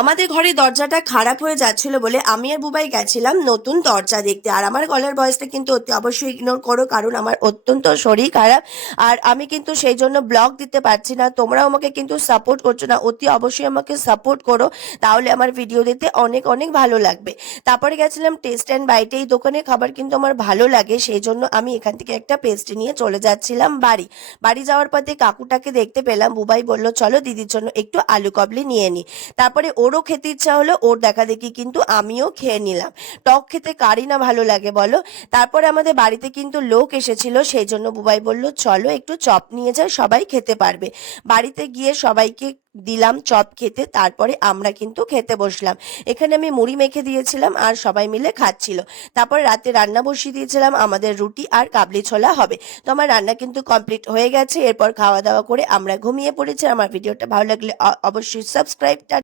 আমাদের ঘরে দরজাটা খারাপ হয়ে যাচ্ছিল বলে আমি আর বুবাই গেছিলাম নতুন দরজা দেখতে। আর আমার গলার ভয়েসটা কিন্তু অতি অবশ্যই ইগনোর করো, কারণ আমার অত্যন্ত শরীর খারাপ। আর আমি কিন্তু সেই জন্য ব্লগ দিতে পারছি না। তোমরাও আমাকে কিন্তু সাপোর্ট করছো না, অতি অবশ্যই আমাকে সাপোর্ট করো, তাহলে আমার ভিডিও দিতে অনেক অনেক ভালো লাগবে। তারপরে গেছিলাম টেস্ট অ্যান্ড বাইটে। এই দোকানের খাবার কিন্তু আমার ভালো লাগে, সেই জন্য আমি এখান থেকে একটা পেস্ট্রি নিয়ে চলে যাচ্ছিলাম বাড়ি। বাড়ি যাওয়ার পথে কাকুটাকে দেখতে পেলাম। বুবাই বলল চলো দিদির জন্য একটু আলু কাবলি নিয়ে নি। তারপরে ওরও খেতে ইচ্ছা হলো, ওর দেখা দেখি কিন্তু আমিও খেয়ে নিলাম। টক খেতে কারই না ভালো লাগে বলো। তারপরে আমাদের বাড়িতে কিন্তু লোক এসেছিল, সেই জন্য বুবাই বলল চলো একটু চপ নিয়ে যাই, সবাই খেতে পারবে। বাড়িতে গিয়ে সবাইকে দিলাম চপ খেতে, তারপরে আমরা কিন্তু খেতে বসলাম। এখানে আমি মুড়ি মেখে দিয়েছিলাম আর সবাই মিলে খাচ্ছিল। তারপর রাতে রান্না বসিয়ে দিয়েছিলাম, আমাদের রুটি আর কাবলি ছোলা হবে। তো আমার রান্না কিন্তু কমপ্লিট হয়ে গেছে। এরপর খাওয়া দাওয়া করে আমরা ঘুমিয়ে পড়েছি। আমার ভিডিওটা ভালো লাগলে অবশ্যই সাবস্ক্রাইব।